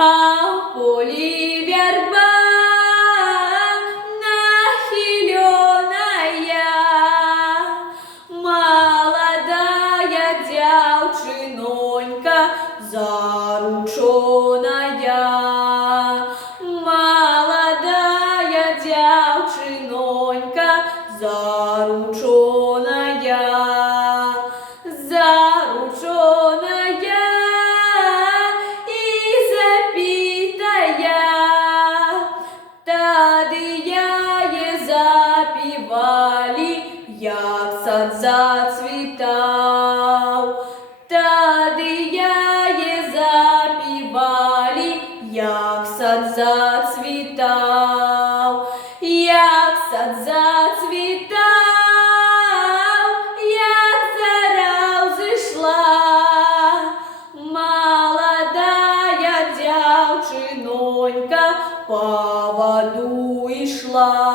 а в полі вярба нахиленая, молодая девчинонька зарученая, молодая девчинонька зарученая, зарученая і запітая, тады яе запівалі, як сад зацвітав, тады яе запівалі, як сад зацвітав, як сад зацвітав, як заря взійшла, молодая девчинонька по воду ішла.